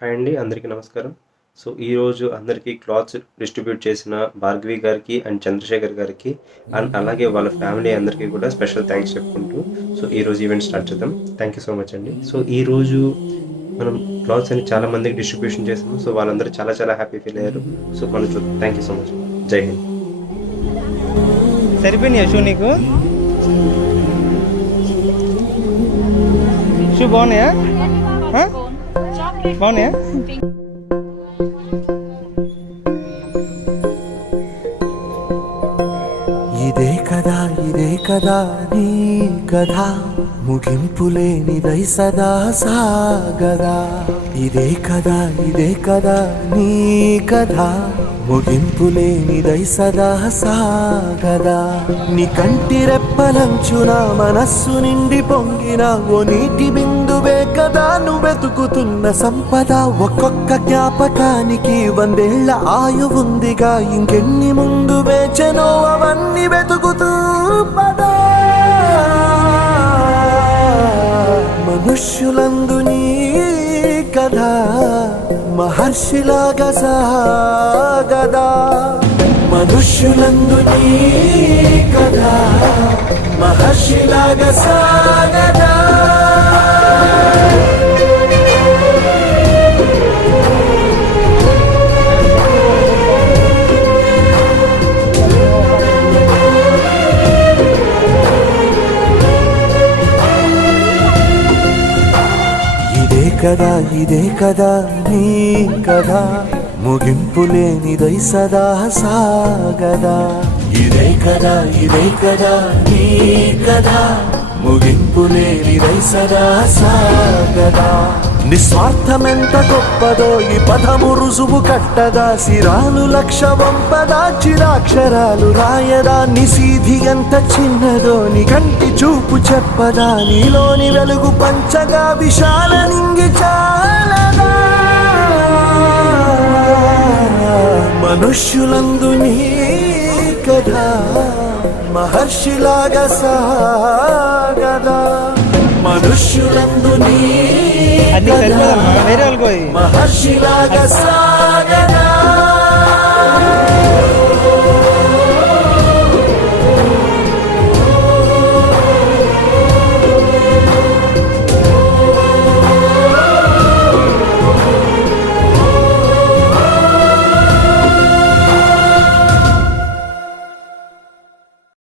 Hi అండి, అందరికీ నమస్కారం. సో, ఈరోజు అందరికీ క్లాత్స్ డిస్ట్రిబ్యూట్ చేసిన భార్గవి గారికి అండ్ చంద్రశేఖర్ గారికి అండ్ అలాగే వాళ్ళ ఫ్యామిలీ అందరికీ కూడా స్పెషల్ థ్యాంక్స్ చెప్పుకుంటూ సో, ఈరోజు ఈవెంట్ స్టార్ట్ చేద్దాం. థ్యాంక్ యూ సో మచ్ అండి. సో, ఈరోజు మనం క్లాత్స్ అని చాలా మందికి డిస్ట్రిబ్యూషన్ చేసాము. సో, వాళ్ళందరూ చాలా చాలా హ్యాపీ ఫీల్ అయ్యారు. సో, మనం చూద్దాం. Thank you so much. జై హింద్. సరిపోయినాయా షూ నీకు? షూ బాగున్నాయా? బాగున్నాయా? ఇదే కదా నీ కథ, ముగింపులేనిదై సదా సాగదా. ఇదే కదా నీ కథ, ముగింపులేనిదై సదా సాగదా. నీ కంటి రెప్పలంచున మనస్సు నిండి పొంగిన ఓ నీటి బిందువే కదా నువ్వెతుకుతున్న సంపద. ఒక్కొక్క జ్ఞాపకానికి 100 ఏళ్ల ఆయువుందిగా, ఇంకెన్ని ముందు వేచనో అవన్నీ వెతుకుతూ పదా. మనుష్యులందు నీ కథ మహర్షిలాగా సాగదా. మనుష్యులందు నీ కథ మహర్షిలాగా సాగదా. ఇదే కదా నీ కథ, ముగింపులేనిదై సదా సాగదా. ఇదే కదా నీ కథ, ముగింపులేనిదై సదా సాగదా. నిస్వార్థమెంత గొప్పదో ఈ పదము రుజువు కట్టదా. సిరాలు 1,00,000 వంపదా, చిరాక్షరాలు రాయదా. నిశీధి ఎంత చిన్నదో నీ కంటి చూపు చెప్పదా. నీలోని వెలుగు పంచగా విశాల నింగి చాలదా. మనుష్యులందు నీ కథ మహర్షిలాగా సాగదా. మనుష్యులందు నీ వేరే వాళ్ళకి మహర్షిలాగా సాగదా.